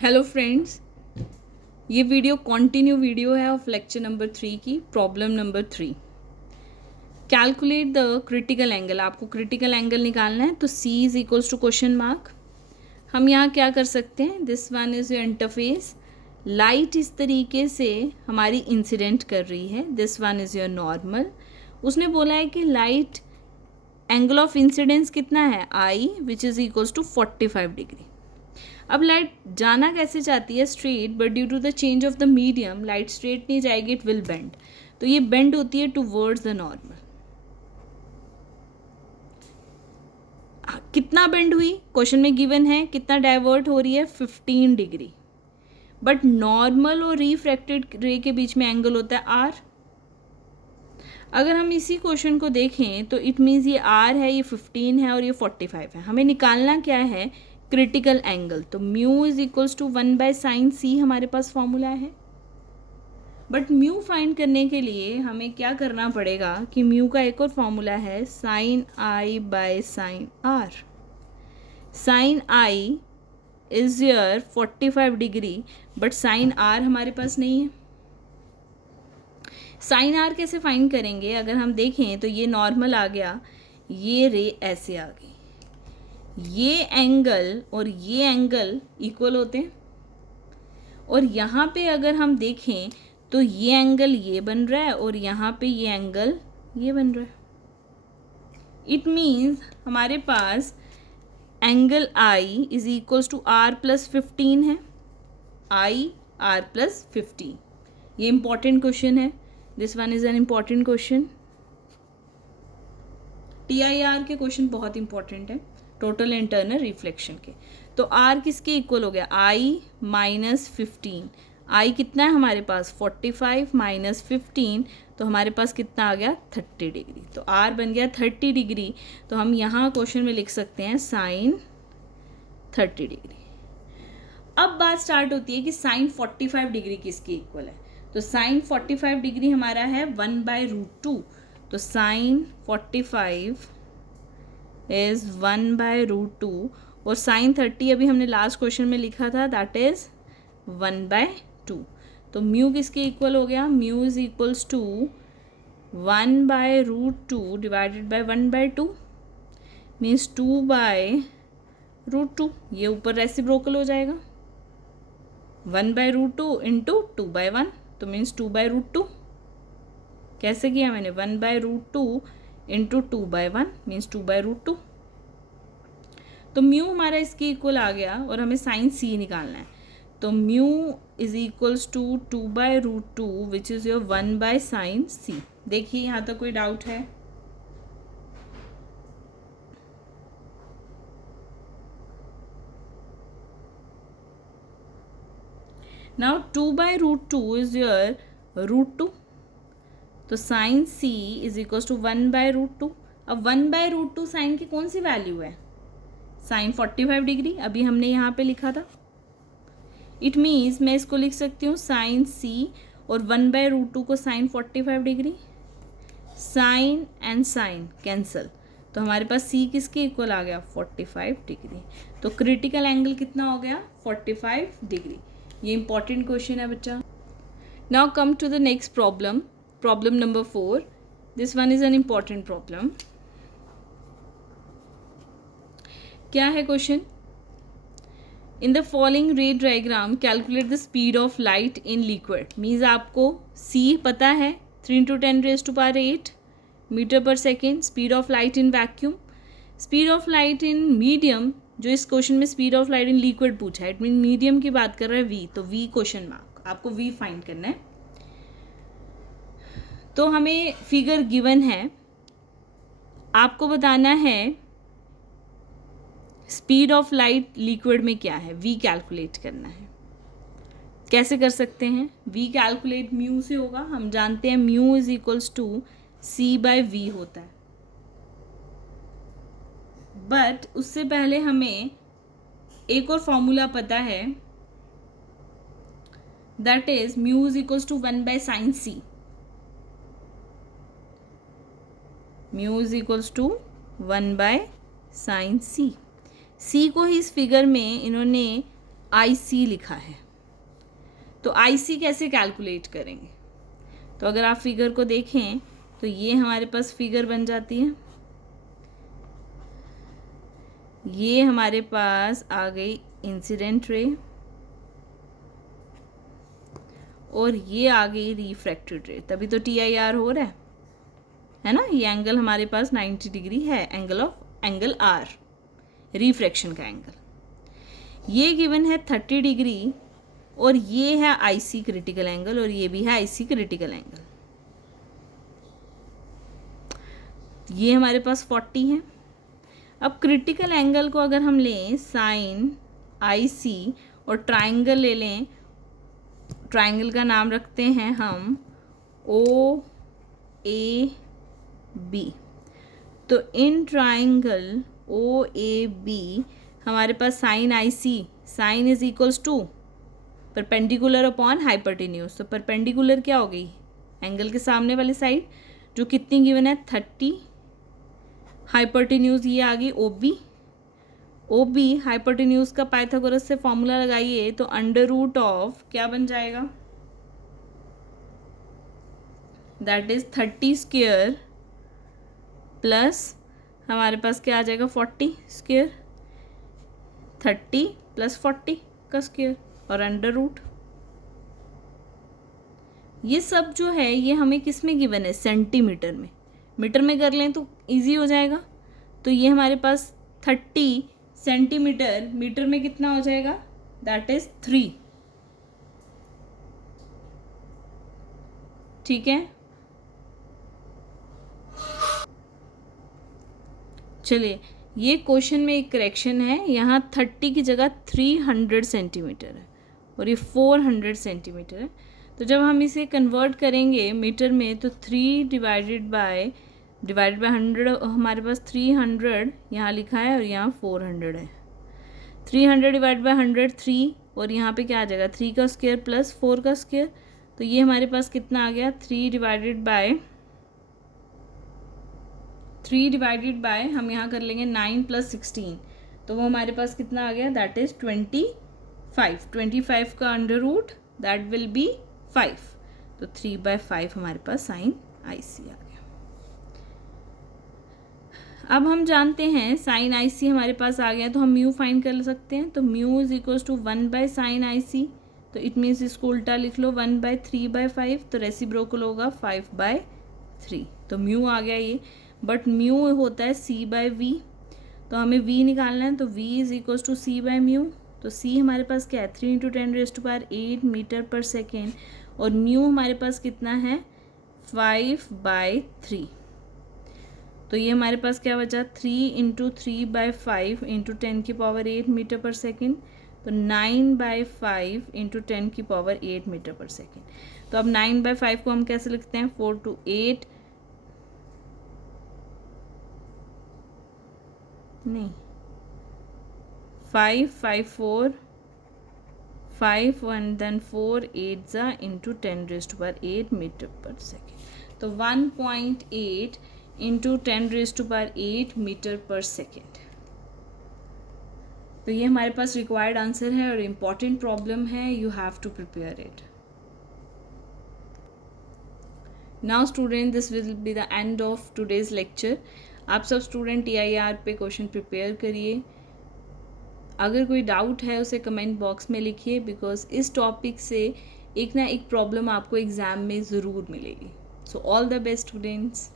Hello friends, ये video continue video है of lecture number 3 की problem number 3। Calculate the critical angle. आपको critical angle निकालना है तो C is equals to question mark. हम यहाँ क्या कर सकते हैं, this one is your interface. Light इस तरीके से हमारी इंसिडेंट कर रही है, this one is your normal. उसने बोला है कि लाइट एंगल ऑफ इंसिडेंस कितना है I, which is equals to 45 degree. अब लाइट जाना कैसे चाहती है straight, but due to the change of the medium light straight नहीं जाएगी, इट विल बेंड। तो ये बेंड होती है टूवर्ड्स द नॉर्मल। कितना बेंड हुई क्वेश्चन में गिवन है, कितना डाइवर्ट हो रही है 15 डिग्री। बट नॉर्मल और रिफ्रैक्टेड रे के बीच में एंगल होता है R। अगर हम इसी क्वेश्चन को देखें तो इट मीन्स ये R है, ये 15 है और ये 45 है। हमें निकालना क्या है, क्रिटिकल एंगल। तो mu is equals to 1/sin C हमारे पास फॉर्मूला है। बट म्यू फाइंड करने के लिए हमें क्या करना पड़ेगा कि म्यू का एक और फॉर्मूला है sin I/sin R। sin I is your 45 degree, but sin R हमारे पास नहीं है। sin R कैसे फाइंड करेंगे, अगर हम देखें तो ये नॉर्मल आ गया, ये रे ऐसे आ गई, ये एंगल और ये एंगल इक्वल होते हैं। और यहाँ पे अगर हम देखें तो ये एंगल ये बन रहा है और यहाँ पे ये एंगल ये बन रहा है। इट मीन्स हमारे पास angle I is equals to R+15 है। R+15, ये इंपॉर्टेंट क्वेश्चन है। This one is an important question. TIR के क्वेश्चन बहुत इंपॉर्टेंट है, टोटल इंटरनल रिफ्लेक्शन के। तो R किसके इक्वल हो गया, I-15। I कितना है हमारे पास 45 - 15, तो हमारे पास कितना आ गया 30 डिग्री। तो R बन गया 30 डिग्री। तो हम यहाँ क्वेश्चन में लिख सकते हैं sin 30 डिग्री। अब बात स्टार्ट होती है कि sin 45 डिग्री किसके इक्वल है। तो sin 45 डिग्री हमारा है 1/√2। तो sin 45 इज 1/√2 और sin 30 अभी हमने लास्ट क्वेश्चन में लिखा था, दैट इज 1/2। तो म्यू किसके इक्वल हो गया, mu is equals to 1/√2 divided by 1/2 means 2/√2। ये ऊपर रेसिप्रोकल हो जाएगा, 1/√2 इंटू 2/1, तो मीन्स 2/√2। कैसे किया मैंने, 1/√2 इंटू 2/1 मीन्स 2/√2। तो म्यू हमारा इसके इक्वल आ गया और हमें साइन C निकालना है। तो mu is equals to 2/√2 which is your 1/sin C। देखिए यहाँ तक कोई डाउट है, नाउ 2/√2 इज योर √2। तो sine C is equals to 1/√2। अब 1/√2 साइन की कौन सी वैल्यू है, साइन 45 डिग्री, अभी हमने यहाँ पे लिखा था। इट मीन्स मैं इसको लिख सकती हूँ साइन C और 1/√2 को sine 45 degree. Sine and sine cancel, तो हमारे पास C किसके इक्वल आ गया 45 डिग्री। तो क्रिटिकल एंगल कितना हो गया 45 डिग्री। ये इंपॉर्टेंट क्वेश्चन है बच्चा। Now come to the next problem, problem number 4। This one is an important problem. क्या है question, in the following ray diagram calculate the speed of light in liquid. Means आपको C पता है 3 × 10⁸ meter per second, speed of light in vacuum, speed of light in medium. जो इस question में speed of light in liquid पूछा है, it mean medium की बात कर रहा है V, तो V क्वेश्चन मार्क, आपको V फाइंड करना है। तो हमें फिगर गिवन है, आपको बताना है स्पीड ऑफ लाइट लिक्विड में क्या है, V कैलकुलेट करना है। कैसे कर सकते हैं, V कैलकुलेट म्यू से होगा। हम जानते हैं mu is equals to C/V होता है। बट उससे पहले हमें एक और फॉर्मूला पता है, that is mu is equals to 1/sin C। Mu is equals to 1/sin C। C को ही इस फिगर में इन्होंने IC लिखा है, तो IC कैसे कैलकुलेट करेंगे? तो अगर आप फिगर को देखें तो ये हमारे पास फिगर बन जाती है, ये हमारे पास आ गई इंसिडेंट रे और ये आ गई रिफ्रैक्टेड रे, तभी तो TIR हो रहा है ना। ये एंगल हमारे पास 90 डिग्री है, एंगल R, रिफ्रैक्शन का एंगल। ये गिवन है 30 डिग्री और ये है IC क्रिटिकल एंगल और ये भी है IC क्रिटिकल एंगल। ये हमारे पास 40 है। अब क्रिटिकल एंगल को अगर हम लें साइन IC और ट्राइंगल ले लें, ट्राइंगल का नाम रखते हैं हम OAB, तो इन ट्राइंगल OAB हमारे पास sine IC, sine is equals to perpendicular upon hypotenuse. तो परपेंडिकुलर क्या हो गई? एंगल के सामने वाली साइड जो कितनी गिवन है 30, हाइपोटेन्यूज ये आ गई OB हाइपोटेन्यूज का पाइथागोरस से फॉर्मूला लगाइए तो अंडर रूट ऑफ क्या बन जाएगा, दैट इज 30 स्क्वायर प्लस हमारे पास क्या आ जाएगा 40 स्क्वायर, 30 प्लस 40 का स्क्वायर और अंडर रूट। ये सब जो है ये हमें किस में गिवन है? सेंटीमीटर में। मीटर में कर लें तो इजी हो जाएगा। तो ये हमारे पास 30 सेंटीमीटर, मीटर में कितना हो जाएगा? That is 3। ठीक है, चलिए ये क्वेश्चन में एक करेक्शन है, यहाँ 30 की जगह 300 सेंटीमीटर है और ये 400 सेंटीमीटर है। तो जब हम इसे कन्वर्ट करेंगे मीटर में तो 3 डिवाइडेड बाय 100, हमारे पास 300 यहाँ लिखा है और यहाँ 400 है। 300 डिवाइड बाय 100 3 और यहाँ पे क्या आ जाएगा 3 का स्क्वायर प्लस 4 का स्क्वायर। तो ये हमारे पास कितना आ गया 3 डिवाइडेड बाय हम यहाँ कर लेंगे 9 + 16, तो वो हमारे पास कितना आ गया दैट इज 25 का under root that will be 5, तो 3/5 हमारे पास साइन IC आ गया। अब हम जानते हैं साइन IC हमारे पास आ गया तो हम म्यू फाइंड कर सकते हैं। तो mu is equals to 1/sin IC, तो इट मीन्स इसको उल्टा लिख लो 1/3/5, तो रेसिप्रोकल होगा 5/3, तो म्यू आ गया ये। बट म्यू होता है C/V, तो हमें V निकालना है, तो V is equals to C/μ। तो C हमारे पास क्या है 3 × 10⁸ मीटर पर सेकेंड और म्यू हमारे पास कितना है 5/3। तो ये हमारे पास क्या बचा 3 × 3/5 × 10⁸ मीटर पर सेकेंड, तो 9/5 × 10⁸ मीटर पर सेकेंड। तो अब 9/5 को हम कैसे लिखते हैं 4 × 8 नहीं 5 5 4 5 1 then 4 8 into 10⁸ meter per second, तो 1.8 × 10⁸ मीटर पर सेकेंड। तो ये हमारे पास रिक्वायर्ड आंसर है और इम्पॉर्टेंट प्रॉब्लम है, you have to prepare it. Now student this will be the end of today's lecture. आप सब स्टूडेंट TIR पे क्वेश्चन प्रिपेयर करिए। अगर कोई डाउट है उसे कमेंट बॉक्स में लिखिए, बिकॉज इस टॉपिक से एक ना एक प्रॉब्लम आपको एग्ज़ाम में ज़रूर मिलेगी। So all the best students.